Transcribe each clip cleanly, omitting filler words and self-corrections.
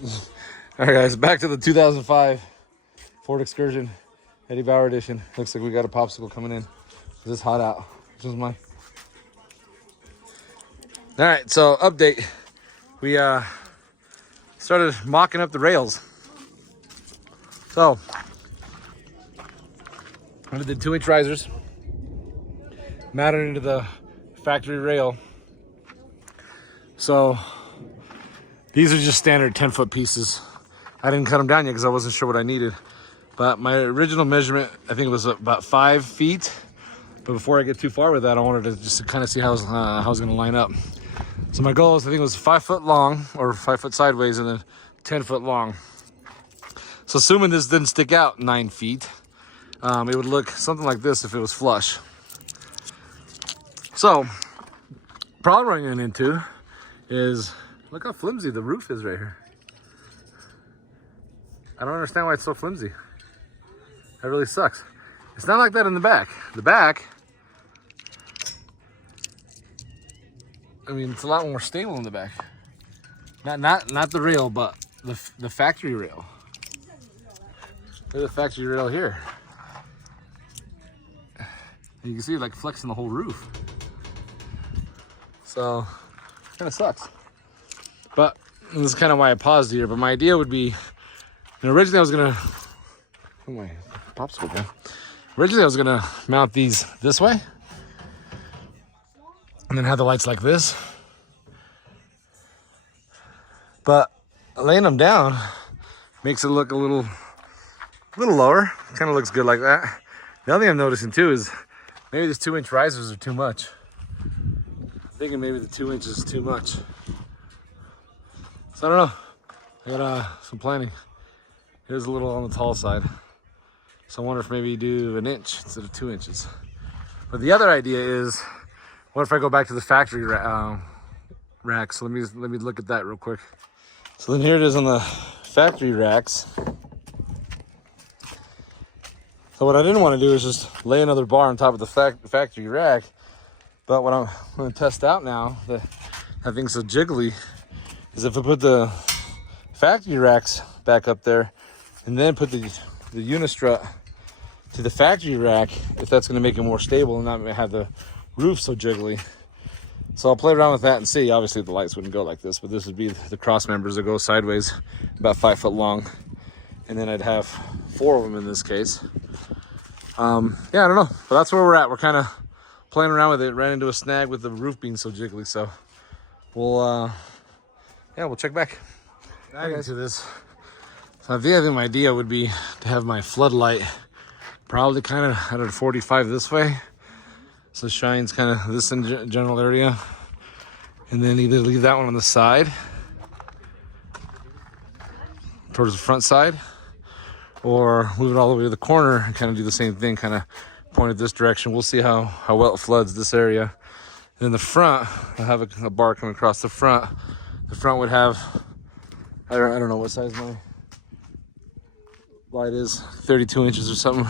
All right, guys, back to the 2005 Ford Excursion Eddie Bauer edition. Looks like we got a popsicle coming in. It's hot out. This is my. All right, so update. We started mocking up the rails. So I did 2-inch risers, mounted into the factory rail. So these are just standard 10-foot pieces. I didn't cut them down yet because I wasn't sure what I needed. But my original measurement, I think it was about 5 feet. But before I get too far with that, I wanted to just kind of see how I was going to line up. So my goal is, I think it was 5 foot long, or 5 foot sideways, and then 10 foot long. So assuming this didn't stick out 9 feet, it would look something like this if it was flush. So, problem I'm running into is, look how flimsy the roof is right here. I don't understand why it's so flimsy. That really sucks. It's not like that in the back. The back, I mean, it's a lot more stable in the back. Not the rail, but the factory rail. Look at the factory rail here. And you can see it like flexing the whole roof. So, kind of sucks. But this is kind of why I paused here. But my idea would be, originally I was gonna, oh my popsicle gun. Originally I was gonna mount these this way, and then have the lights like this. But laying them down makes it look a little lower. Kind of looks good like that. The other thing I'm noticing too is maybe these 2-inch risers are too much. I'm thinking maybe the 2 inches is too much. So I don't know. I got some planning. Here's a little on the tall side. So I wonder if maybe you do 1 inch instead of 2 inches. But the other idea is, what if I go back to the factory rack? So let me look at that real quick. So then here it is on the factory racks. So what I didn't want to do is just lay another bar on top of the factory rack. But what I'm going to test out now, that I think is so jiggly, is if I put the factory racks back up there and then put the Unistrut to the factory rack, if that's going to make it more stable and not have the roof so jiggly. So I'll play around with that and see. Obviously the lights wouldn't go like this, but this would be the cross members that go sideways, about 5 foot long. And then I'd have 4 of them in this case. Yeah, I don't know, but that's where we're at. We're kind of playing around with it. Ran into a snag with the roof being so jiggly, so we'll check back into this. So the other idea would be to have my floodlight probably kind of at a 45 this way, so it shines kind of this in general area, and then either leave that one on the side towards the front side, or move it all the way to the corner and kind of do the same thing, kind of point it this direction. We'll see how well it floods this area. And then the front, I have a bar coming across the front. The front would have, I don't know what size my light is, 32 inches or something.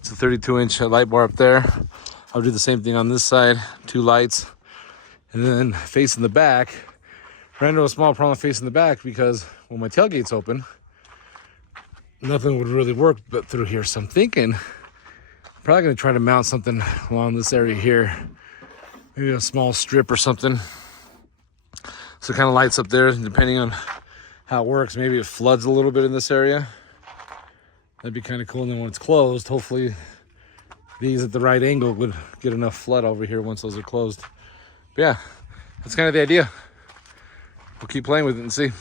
It's a 32-inch light bar up there. I'll do the same thing on this side, 2 lights. And then facing the back, ran into a small problem facing the back because when my tailgate's open, nothing would really work but through here. So I'm thinking, I'm probably gonna try to mount something along this area here. Maybe a small strip or something. So it kind of lights up there, and depending on how it works, maybe it floods a little bit in this area. That'd be kind of cool. And then when it's closed, hopefully these at the right angle would get enough flood over here once those are closed. But yeah, that's kind of the idea. We'll keep playing with it and see.